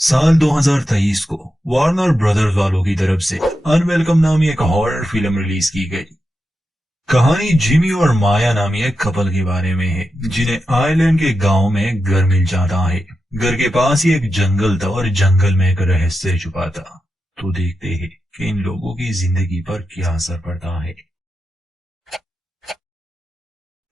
साल 2023 को Warner brothers वालों की तरफ से अनवेलकम नामी एक हॉरर फिल्म रिलीज की गई। कहानी जिमी और माया नामी एक कपल के बारे में है जिन्हें आयरलैंड के गांव में घर मिल जाता है। घर के पास ही एक जंगल था और जंगल में एक रहस्य छुपा था। तो देखते हैं कि इन लोगों की जिंदगी पर क्या असर पड़ता है।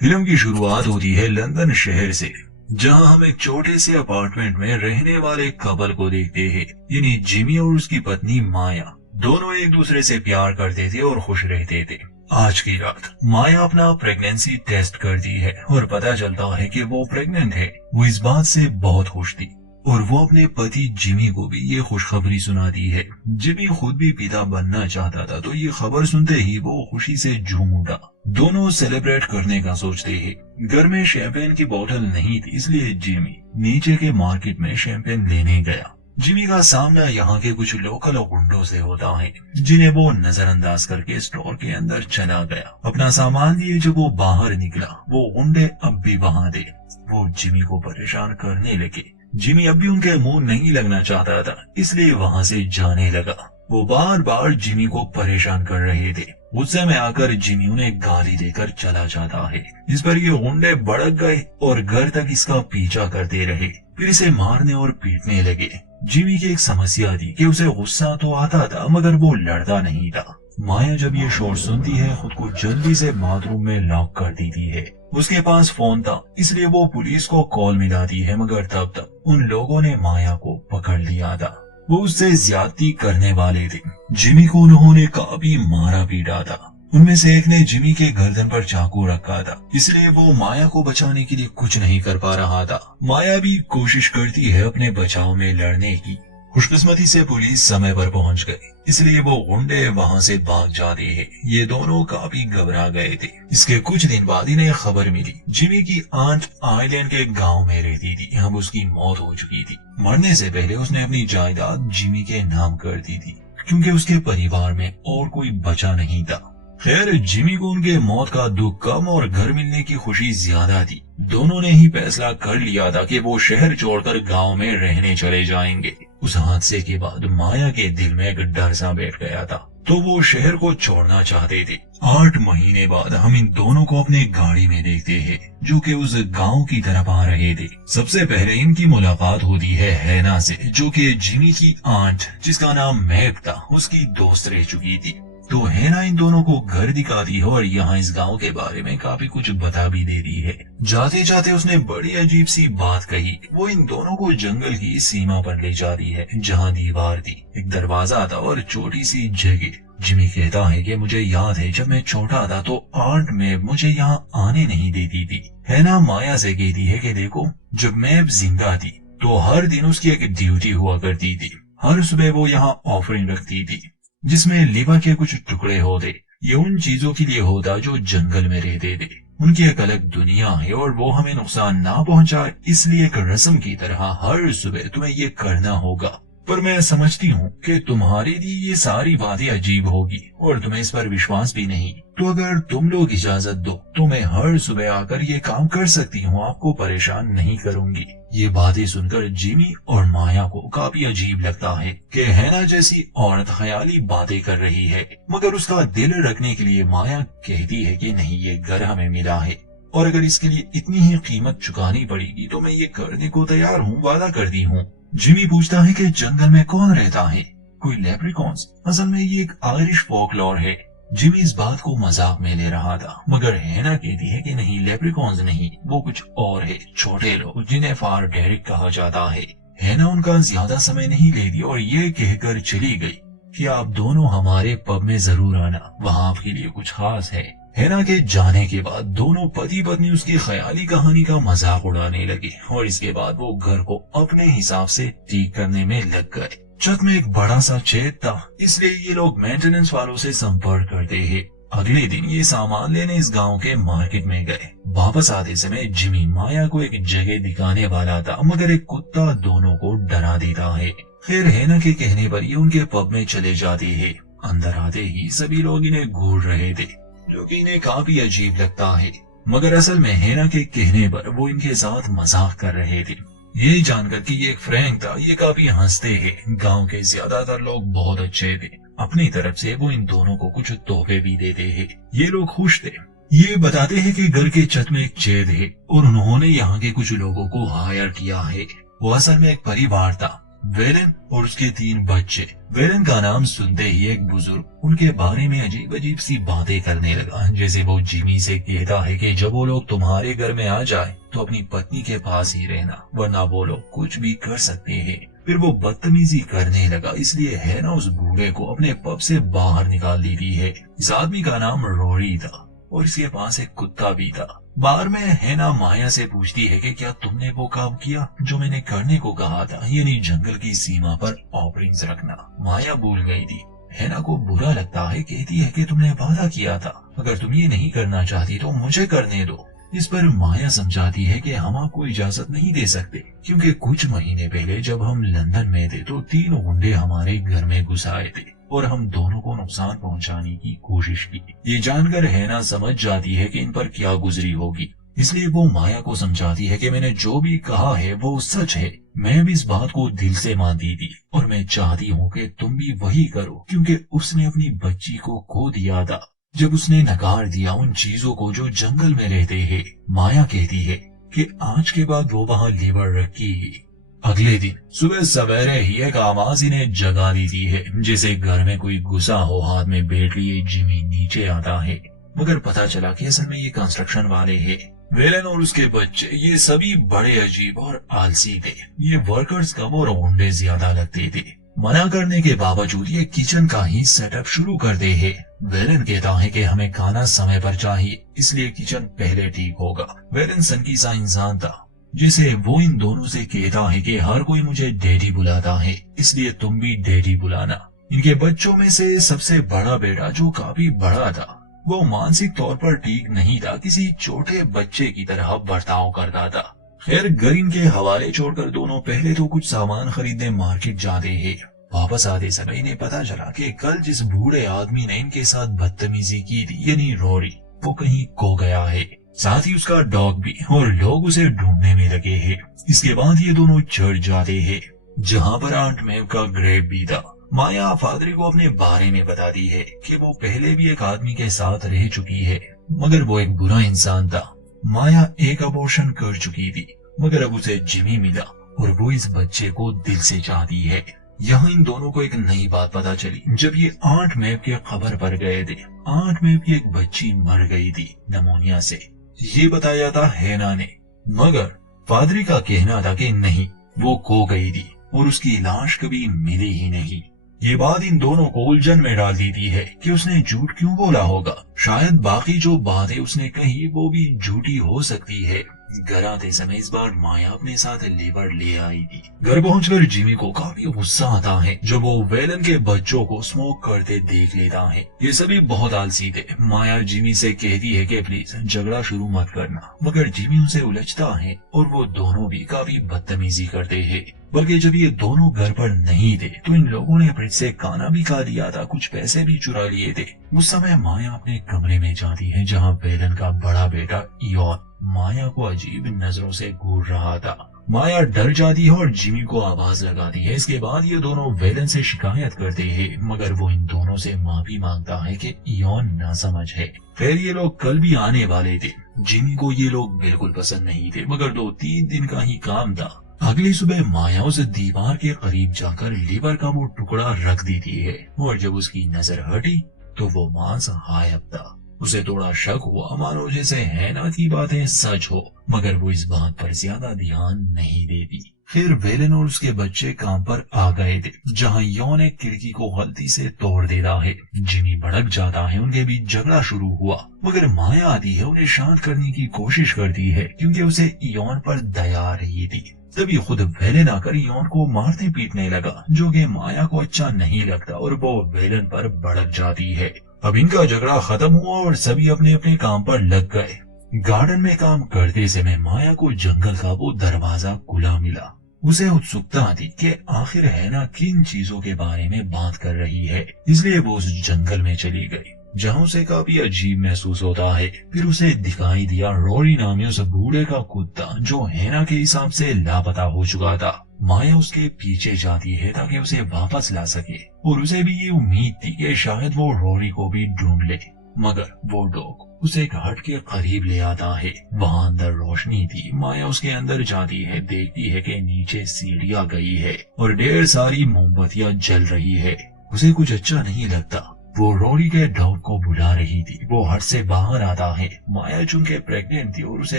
फिल्म की शुरुआत होती है लंदन शहर से, जहां हम एक छोटे से अपार्टमेंट में रहने वाले कपल को देखते हैं, यानी जिमी और उसकी पत्नी माया। दोनों एक दूसरे से प्यार करते थे और खुश रहते थे। आज की रात माया अपना प्रेगनेंसी टेस्ट करती है और पता चलता है कि वो प्रेग्नेंट है। वो इस बात से बहुत खुश थी और वो अपने पति जिमी को भी ये खुशखबरी सुनाती है। जिमी खुद भी पिता बनना चाहता था, तो ये खबर सुनते ही वो खुशी से झूम उठा। दोनों सेलिब्रेट करने का सोचते हैं। घर में शैंपेन की बोतल नहीं थी, इसलिए जिमी नीचे के मार्केट में शैंपेन लेने गया। जिमी का सामना यहाँ के कुछ लोकल गुंडों से होता है, जिन्हें वो नजरअंदाज करके स्टोर के अंदर चला गया। अपना सामान लिए जब वो बाहर निकला, वो गुंडे अब भी वहां थे। वो जिमी को परेशान करने लगे। जिमी अब भी उनके मुंह नहीं लगना चाहता था, इसलिए वहां से जाने लगा। वो बार बार जिमी को परेशान कर रहे थे। गुस्से में आकर जिमी उन्हें गाली देकर चला जाता है। इस पर ये गुंडे भड़क गए और घर तक इसका पीछा करते रहे। फिर इसे मारने और पीटने लगे। जिमी की एक समस्या थी कि उसे गुस्सा तो आता था, मगर वो लड़ता नहीं था। माया जब ये शोर सुनती है, खुद को जल्दी से बाथरूम में लॉक कर देती है। उसके पास फोन था, इसलिए वो पुलिस को कॉल मिलाती है, मगर तब तक उन लोगों ने माया को पकड़ लिया था। वो उससे ज्यादती करने वाले थे। जिमी को उन्होंने काफी मारा पीटा था। उनमें से एक ने जिमी के गर्दन पर चाकू रखा था, इसलिए वो माया को बचाने के लिए कुछ नहीं कर पा रहा था। माया भी कोशिश करती है अपने बचाव में लड़ने की। खुशकिस्मती से पुलिस समय पर पहुंच गई, इसलिए वो गुंडे वहां से भाग जाते हैं। ये दोनों काफी घबरा गए थे। इसके कुछ दिन बाद इन्हें खबर मिली, जिमी की आंट आइलैंड के गांव में रहती थी। अब उसकी मौत हो चुकी थी। मरने से पहले उसने अपनी जायदाद जिमी के नाम कर दी थी, क्योंकि उसके परिवार में और कोई बचा नहीं था। खैर, जिमी को उनके मौत का दुख कम और घर मिलने की खुशी ज्यादा थी। दोनों ने ही फैसला कर लिया था कि वो शहर छोड़कर गांव में रहने चले जाएंगे। उस हादसे के बाद माया के दिल में एक डर सा बैठ गया था, तो वो शहर को छोड़ना चाहते थे। 8 महीने बाद हम इन दोनों को अपने गाड़ी में देखते हैं, जो कि उस गांव की तरफ आ रहे थे। सबसे पहले इनकी मुलाकात होती है हैना से, जो कि जिमी की आंट, जिसका नाम मैप था, उसकी दोस्त रह चुकी थी। तो हैना इन दोनों को घर दिखाती है और यहाँ इस गांव के बारे में काफी कुछ बता भी देती है। जाते जाते उसने बड़ी अजीब सी बात कही। वो इन दोनों को जंगल की सीमा पर ले जाती है, जहाँ दीवार थी, एक दरवाजा था और छोटी सी जगह। जिमी कहता है कि मुझे याद है जब मैं छोटा था तो आंट में मुझे यहाँ आने नहीं देती थी। हैना माया से कहती है कि देखो, जब मैं जिंदा थी तो हर दिन उसकी एक ड्यूटी हुआ करती थी। हर सुबह वो यहाँ ऑफरिंग रखती थी, जिसमें लीवर के कुछ टुकड़े होते। ये उन चीजों के लिए होता जो जंगल में रहते थे। उनकी एक अलग दुनिया है और वो हमें नुकसान ना पहुंचाए, इसलिए एक रस्म की तरह हर सुबह तुम्हें ये करना होगा। पर मैं समझती हूँ कि तुम्हारे लिए ये सारी बातें अजीब होगी और तुम्हें इस पर विश्वास भी नहीं। तो अगर तुम लोग इजाजत दो तो मैं हर सुबह आकर ये काम कर सकती हूँ, आपको परेशान नहीं करूंगी। ये बातें सुनकर जिमी और माया को काफी अजीब लगता है कि हैना जैसी औरत ख्याली बातें कर रही है, मगर उसका दिल रखने के लिए माया कहती है कि नहीं, ये घर हमें मिला है और अगर इसके लिए इतनी ही कीमत चुकानी पड़ेगी तो मैं ये करने को तैयार हूँ, वादा करती हूँ। जिमी पूछता है कि जंगल में कौन रहता है? कोई लेप्रिकॉन्स? असल में ये एक आयरिश फोकलॉर है। जिमी इस बात को मजाक में ले रहा था, मगर हैना कहती है कि नहीं, लेप्रिकॉन्स नहीं, वो कुछ और है, छोटे लोग जिन्हें फार डेरिक कहा जाता है। हैना उनका ज्यादा समय नहीं लेती और ये कहकर चली गई कि आप दोनों हमारे पब में जरूर आना, वहाँ आपके लिए कुछ खास है। हैना के जाने के बाद दोनों पति पत्नी उसकी ख्याली कहानी का मजाक उड़ाने लगे और इसके बाद वो घर को अपने हिसाब से ठीक करने में लग गए। छत में एक बड़ा सा छेद था, इसलिए ये लोग मेंटेनेंस वालों से संपर्क करते हैं। अगले दिन ये सामान लेने इस गांव के मार्केट में गए। वापस आते समय जिमी माया को एक जगह दिखाने वाला था, मगर एक कुत्ता दोनों को डरा देता है। खैर, हैना के कहने पर ये उनके पब में चले जाते हैं। अंदर आते ही सभी लोग इन्हें घूर रहे थे, जो कि इन्हें काफी अजीब लगता है, मगर असल में हैना के कहने पर वो इनके साथ मजाक कर रहे थे। ये जानकर कि ये एक फ्रैंक था, ये काफी हंसते हैं। गांव के ज्यादातर लोग बहुत अच्छे थे। अपनी तरफ से वो इन दोनों को कुछ तोहफे भी देते हैं। ये लोग खुश थे। ये बताते हैं कि घर के छत में एक छेद है और उन्होंने यहाँ के कुछ लोगों को हायर किया है। वो असल में एक परिवार था, वेलन और उसके 3 बच्चे। वेलन का नाम सुनते ही एक बुजुर्ग उनके बारे में अजीब अजीब सी बातें करने लगा। जैसे वो जिमी से कहता है कि जब वो लोग तुम्हारे घर में आ जाए तो अपनी पत्नी के पास ही रहना, वरना वो लोग कुछ भी कर सकते हैं। फिर वो बदतमीजी करने लगा, इसलिए है ना उस बूढ़े को अपने पब से बाहर निकाल देती है। इस आदमी का नाम रोरी था और इसके पास एक कुत्ता भी था। बार में हैना माया से पूछती है कि क्या तुमने वो काम किया जो मैंने करने को कहा था, यानी जंगल की सीमा पर ऑपरिंग्स रखना। माया भूल गई थी। हैना को बुरा लगता है, कहती है कि तुमने वादा किया था, अगर तुम ये नहीं करना चाहती तो मुझे करने दो। इस पर माया समझाती है कि हम आपको इजाजत नहीं दे सकते, क्योंकि कुछ महीने पहले जब हम लंदन में थे तो 3 गुंडे हमारे घर में घुस आए थे और हम दोनों को नुकसान पहुंचाने की कोशिश की। ये जानकर हैना समझ जाती है कि इन पर क्या गुजरी होगी, इसलिए वो माया को समझाती है कि मैंने जो भी कहा है वो सच है। मैं भी इस बात को दिल से मानती थी और मैं चाहती हूँ कि तुम भी वही करो, क्योंकि उसने अपनी बच्ची को खो दिया था जब उसने नकार दिया उन चीजों को जो जंगल में रहते हैं। माया कहती है कि आज के बाद वो वहाँ लीवर रखी। अगले दिन सुबह सवेरे ही एक आवाज इन्हें जगा देती है, जैसे घर में कोई घुसा हो। हाथ में बैठ लिए जिमी नीचे आता है, मगर पता चला कि असल में ये कंस्ट्रक्शन वाले हैं। वेलन और उसके बच्चे ये सभी बड़े अजीब और आलसी थे। ये वर्कर्स कम और गुंडे ज्यादा लगते थे। मना करने के बावजूद ये किचन का ही सेटअप शुरू करते हैं। वेलन कहता है कि हमें खाना समय पर चाहिए, इसलिए किचन पहले ठीक होगा। वेलन सनकी सा इंसान था, जिसे वो इन दोनों से कहता है कि हर कोई मुझे डैडी बुलाता है, इसलिए तुम भी डैडी बुलाना। इनके बच्चों में से सबसे बड़ा बेटा, जो काफी बड़ा था, वो मानसिक तौर पर ठीक नहीं था, किसी छोटे बच्चे की तरह बर्ताव करता था। खैर, घर इनके हवाले छोड़कर दोनों पहले तो कुछ सामान खरीदने मार्केट जाते हैं। वापस आते समय इन्हें पता चला कि कल जिस बूढ़े आदमी ने इनके साथ बदतमीजी की थी, यानी रोरी, वो कहीं खो गया है, साथ ही उसका डॉग भी, और लोग उसे ढूंढने में लगे हैं। इसके बाद ये दोनों चढ़ जाते हैं जहाँ पर आंट मैव का ग्रेव भी था। माया फादरी को अपने बारे में बताती है कि वो पहले भी एक आदमी के साथ रह चुकी है, मगर वो एक बुरा इंसान था। माया एक अबॉर्शन कर चुकी थी, मगर अब उसे जिमी मिला और वो इस बच्चे को दिल से चाहती है। यहाँ इन दोनों को एक नई बात पता चली जब ये आंट मैव की खबर पर गए थे। आंट मैव की एक बच्ची मर गई थी निमोनिया से, ये बताया था हैना ने, मगर फादरी का कहना था कि नहीं, वो खो गई थी और उसकी लाश कभी मिली ही नहीं। ये बात इन दोनों को उलझन में डाल देती है कि उसने झूठ क्यों बोला होगा। शायद बाकी जो बातें उसने कही वो भी झूठी हो सकती है। घर आते समय इस बार माया अपने साथ लीवर ले आई थी। घर पहुंचकर जिमी को काफी गुस्सा आता है जब वो वेलन के बच्चों को स्मोक करते देख लेता है। ये सभी बहुत आलसी थे। माया जिमी से कहती है कि प्लीज झगड़ा शुरू मत करना, मगर जिमी उनसे उलझता है और वो दोनों भी काफी बदतमीजी करते हैं। बल्कि जब ये दोनों घर पर नहीं थे तो इन लोगों ने फ्रिज से खाना भी खा लिया था, कुछ पैसे भी चुरा लिए थे। उस समय माया अपने कमरे में जाती है जहाँ वेलन का बड़ा बेटा इयॉन माया को अजीब नजरों से घूर रहा था। माया डर जाती है और जिमी को आवाज लगाती है। इसके बाद ये दोनों वेलन से शिकायत करते हैं, मगर वो इन दोनों से माफी मांगता है कि इयॉन नासमझ है। फिर ये लोग कल भी आने वाले थे। जिमी को ये लोग बिल्कुल पसंद नहीं थे, मगर 2-3 दिन का ही काम था। अगली सुबह माया उस दीवार के करीब जाकर लीवर का वो टुकड़ा रख देती है और जब उसकी नजर हटी तो वो मांस गायब था। उसे थोड़ा शक हुआ, मानो जैसे हैना की बातें सच हो, मगर वो इस बात पर ज्यादा ध्यान नहीं देती। फिर वेलन और उसके बच्चे काम पर आ गए थे जहाँ यौन एक खिड़की को गलती से तोड़ देता है। जिमी भड़क जाता है, उनके बीच झगड़ा शुरू हुआ, मगर माया आती है, उन्हें शांत करने की कोशिश करती है क्योंकि उसे यौन पर दया आ रही थी। तभी खुद वेलन आकर यौन को मारते पीटने लगा, जो कि माया को अच्छा नहीं लगता और वो वेलन पर भड़क जाती है। अब इनका झगड़ा खत्म हुआ और सभी अपने अपने काम पर लग गए। गार्डन में काम करते समय माया को जंगल का वो दरवाजा खुला मिला। उसे उत्सुकता थी कि आखिर हैना किन चीजों के बारे में बात कर रही है, इसलिए वो उस जंगल में चली गई। जहाँ उसे काफी अजीब महसूस होता है। फिर उसे दिखाई दिया रोरी नामी उस बूढ़े का कुत्ता जो हैना के हिसाब से लापता हो चुका था। माया उसके पीछे जाती है ताकि उसे वापस ला सके और उसे भी ये उम्मीद थी कि शायद वो रोरी को भी ढूंढ ले, मगर वो डॉग उसे एक हट के करीब ले आता है। वहाँ अंदर रोशनी थी। माया उसके अंदर जाती है, देखती है कि नीचे सीढ़ियाँ गई है और ढेर सारी मोमबत्तियां जल रही है। उसे कुछ अच्छा नहीं लगता। वो रोरी के डॉग को बुला रही थी। वो हट से बाहर आता है। माया चूंकि प्रेग्नेंट थी और उसे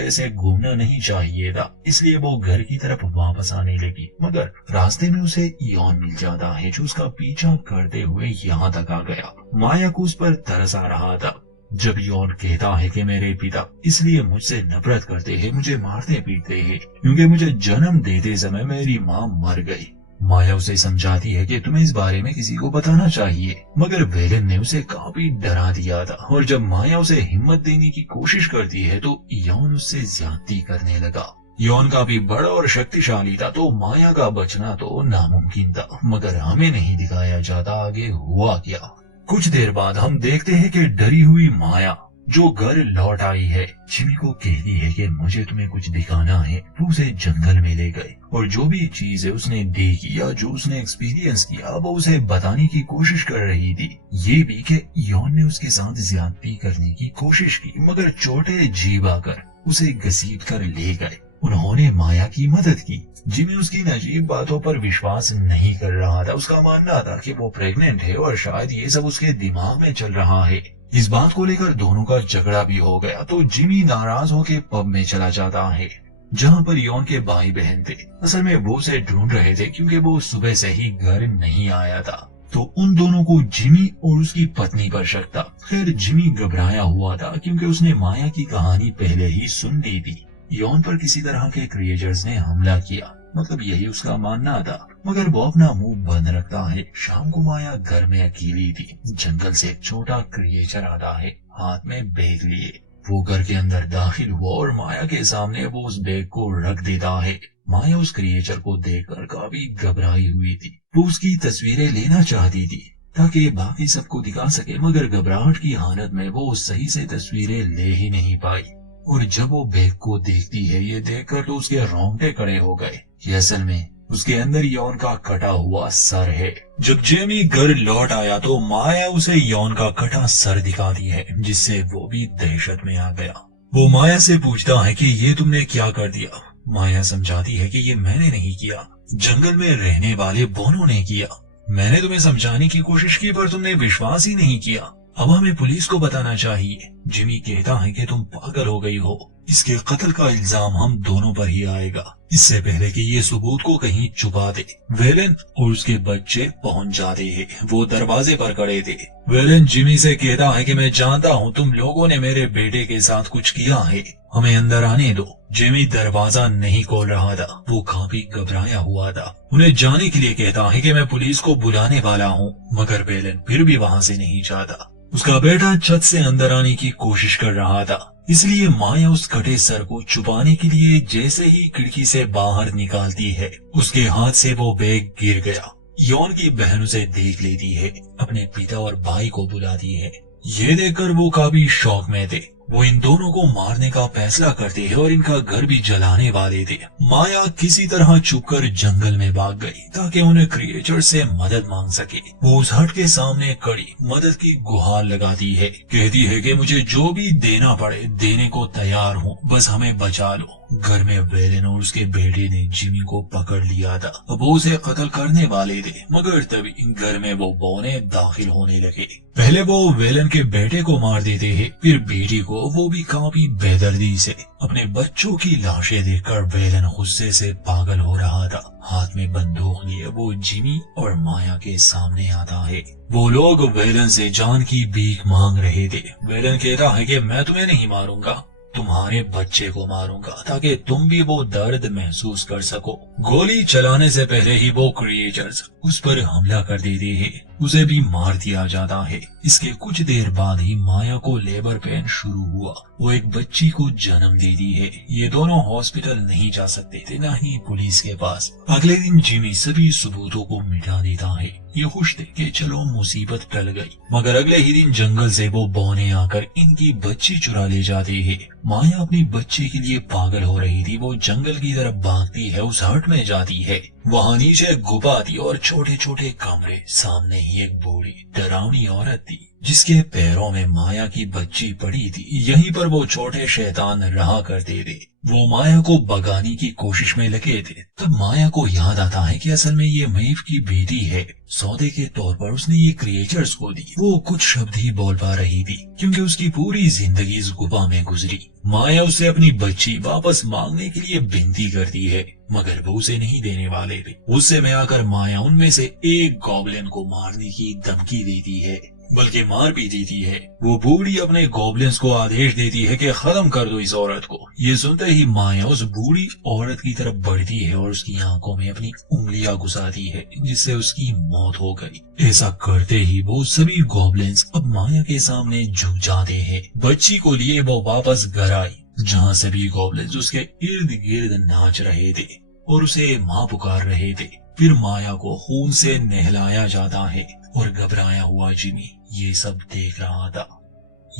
ऐसे घूमना नहीं चाहिए था, इसलिए वो घर की तरफ वापस आने लगी, मगर रास्ते में उसे इयोन मिल जाता है जो उसका पीछा करते हुए यहाँ तक आ गया। माया को उस पर तरस आ रहा था। जब इयोन कहता है कि मेरे पिता इसलिए मुझसे नफरत करते हैं, मुझे मारते पीटते हैं क्योंकि मुझे जन्म देते समय मेरी माँ मर गई। माया उसे समझाती है कि तुम्हें इस बारे में किसी को बताना चाहिए, मगर वेलन ने उसे काफी डरा दिया था और जब माया उसे हिम्मत देने की कोशिश करती है तो इयोन उससे ज्यादती करने लगा। इयोन काफी बड़ा और शक्तिशाली था तो माया का बचना तो नामुमकिन था, मगर हमें नहीं दिखाया जाता आगे हुआ क्या। कुछ देर बाद हम देखते हैं कि डरी हुई माया जो घर लौट आई है जिमी को कहती है कि मुझे तुम्हें कुछ दिखाना है। वो उसे जंगल में ले गए और जो भी चीज है उसने देखी या जो उसने एक्सपीरियंस किया वो उसे बताने की कोशिश कर रही थी। ये भी कि इयोन ने उसके साथ ज्यादती करने की कोशिश की, मगर छोटे जीव आकर उसे घसीट कर ले गए। उन्होंने माया की मदद की। जिमी उसकी अजीब बातों पर विश्वास नहीं कर रहा था। उसका मानना था कि वो प्रेग्नेंट है और शायद ये सब उसके दिमाग में चल रहा है। इस बात को लेकर दोनों का झगड़ा भी हो गया तो जिमी नाराज होकर पब में चला जाता है जहाँ पर इयोन के भाई बहन थे। असल में वो उसे ढूंढ रहे थे क्योंकि वो सुबह से ही घर नहीं आया था, तो उन दोनों को जिमी और उसकी पत्नी पर शक था। खैर जिमी घबराया हुआ था क्योंकि उसने माया की कहानी पहले ही सुन ली थी। इयोन पर किसी तरह के क्रिएचर्स ने हमला किया, मतलब यही उसका मानना था, मगर वो अपना मुंह बंद रखता है। शाम को माया घर में अकेली थी। जंगल से एक छोटा क्रिएचर आता है हाथ में बैग लिए। वो घर के अंदर दाखिल हुआ और माया के सामने वो उस बैग को रख देता है। माया उस क्रिएचर को देखकर काफी घबराई हुई थी। वो उसकी तस्वीरें लेना चाहती थी ताकि बाकी सबको दिखा सके, मगर घबराहट की हालत में वो सही से तस्वीरें ले ही नहीं पाई। और जब वो बैग को देखती है ये देखकर तो उसके रोंगटे खड़े हो गए कि असल में उसके अंदर इयोन का कटा हुआ सर है। जब जेमी घर लौट आया तो माया उसे इयोन का कटा सर दिखाती है, जिससे वो भी दहशत में आ गया। वो माया से पूछता है कि ये तुमने क्या कर दिया। माया समझाती है कि ये मैंने नहीं किया, जंगल में रहने वाले बोनो ने किया। मैंने तुम्हें समझाने की कोशिश की पर तुमने विश्वास ही नहीं किया। अब हमें पुलिस को बताना चाहिए। जिमी कहता है कि तुम पागल हो गई हो, इसके कत्ल का इल्जाम हम दोनों पर ही आएगा, इससे पहले कि ये सबूत को कहीं छुपा दे। वेलन और उसके बच्चे पहुंच जाते हैं। वो दरवाजे पर खड़े थे। वेलन जिमी से कहता है कि मैं जानता हूँ तुम लोगों ने मेरे बेटे के साथ कुछ किया है, हमें अंदर आने दो। जिमी दरवाजा नहीं खोल रहा था, वो काफी घबराया हुआ था। उन्हें जाने के लिए कहता है कि मैं पुलिस को बुलाने वाला हूँ, मगर वेलन फिर भी वहाँ से नहीं जाता। उसका बेटा छत से अंदर आने की कोशिश कर रहा था, इसलिए माया उस कटे सर को छुपाने के लिए जैसे ही खिड़की से बाहर निकालती है उसके हाथ से वो बैग गिर गया। इयोन की बहन उसे देख लेती है, अपने पिता और भाई को बुलाती है। ये देखकर वो काफी शौक में थे। वो इन दोनों को मारने का फैसला करते हैं और इनका घर भी जलाने वाले थे। माया किसी तरह छुपकर जंगल में भाग गई ताकि उन्हें क्रिएचर से मदद मांग सके। वो उस हट के सामने खड़ी मदद की गुहार लगाती है, कहती है कि मुझे जो भी देना पड़े देने को तैयार हूँ, बस हमें बचा लो। घर में वेलन और उसके बेटे ने जिमी को पकड़ लिया था। अब वो उसे कत्ल करने वाले थे, मगर तभी घर में वो बौने दाखिल होने लगे। पहले वो वेलन के बेटे को मार देते हैं, फिर बेटी को, वो भी काफी बेदर्दी से। अपने बच्चों की लाशें देखकर वेलन गुस्से से पागल हो रहा था। हाथ में बंदूक लिए वो जिमी और माया के सामने आता है। वो लोग वेलन से जान की भीख मांग रहे थे। वेलन कहता है कि मैं तुम्हें नहीं मारूंगा, तुम्हारे बच्चे को मारूंगा ताकि तुम भी वो दर्द महसूस कर सको। गोली चलाने से पहले ही वो क्रिएचर्स उस पर हमला कर देते हैं। उसे भी मार दिया जाता है। इसके कुछ देर बाद ही माया को लेबर पेन शुरू हुआ। वो एक बच्ची को जन्म देती है। ये दोनों हॉस्पिटल नहीं जा सकते थे, न ही पुलिस के पास। अगले दिन जिमी सभी सबूतों को मिटा देता है। ये खुश थे कि चलो मुसीबत टल गई, मगर अगले ही दिन जंगल से वो बौने आकर इनकी बच्ची चुरा ले जाते हैं। माया अपनी बच्ची के लिए पागल हो रही थी। वो जंगल की तरफ भागती है, उस हट में जाती है। वहाँ नीचे गुफा थी और छोटे छोटे कमरे। सामने ही एक बूढ़ी डरावनी औरत थी जिसके पैरों में माया की बच्ची पड़ी थी। यहीं पर वो छोटे शैतान रहा करते थे। वो माया को भगाने की कोशिश में लगे थे। तब माया को याद आता है कि असल में ये मेव की बेटी है। सौदे के तौर पर उसने ये क्रिएचर्स को दी। वो कुछ शब्द ही बोल पा रही थी क्योंकि उसकी पूरी जिंदगी इस गुफा में गुजरी। माया उसे अपनी बच्ची वापस मांगने के लिए विनती करती है, मगर वो उसे नहीं देने वाले थे। उससे में आकर माया उनमें से एक गॉब्लिन को मारने की धमकी देती है, बल्कि मार भी देती है। वो बूढ़ी अपने गॉब्लिन्स को आदेश देती है कि खत्म कर दो इस औरत को। ये सुनते ही माया उस बूढ़ी औरत की तरफ बढ़ती है और उसकी आंखों में अपनी उंगलियां घुसाती है, जिससे उसकी मौत हो गई। ऐसा करते ही वो सभी गॉब्लिन्स अब माया के सामने झुक जाते हैं। बच्ची को लिए वो वापस घर आई, जहाँ सभी गॉब्लिन्स उसके इर्द गिर्द नाच रहे थे और उसे माँ पुकार रहे थे। फिर माया को खून से नहलाया जाता है और घबराया हुआ जिमी ये सब देख रहा था।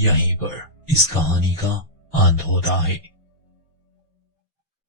यहीं पर इस कहानी का अंत होता है।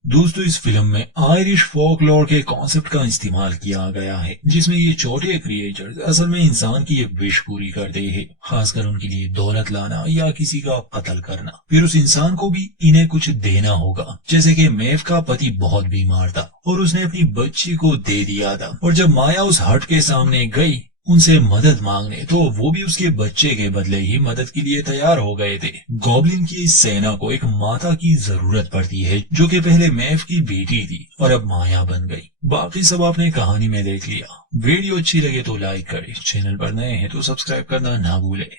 दोस्तों, इस फिल्म में आयरिश फोकलोर के कॉन्सेप्ट का इस्तेमाल किया गया है, जिसमें ये छोटे क्रिएचर्स असल में इंसान की एक विश पूरी करते हैं, खासकर उनके लिए दौलत लाना या किसी का कत्ल करना। फिर उस इंसान को भी इन्हें कुछ देना होगा। जैसे कि मेव का पति बहुत बीमार था और उसने अपनी बच्ची को दे दिया था, और जब माया उस हट के सामने गई उनसे मदद मांगने, तो वो भी उसके बच्चे के बदले ही मदद के लिए तैयार हो गए थे। गॉब्लिन की इस सेना को एक माता की जरूरत पड़ती है, जो कि पहले मेव की बेटी थी और अब माया बन गई। बाकी सब आपने कहानी में देख लिया। वीडियो अच्छी लगे तो लाइक करें, चैनल पर नए हैं तो सब्सक्राइब करना ना भूले।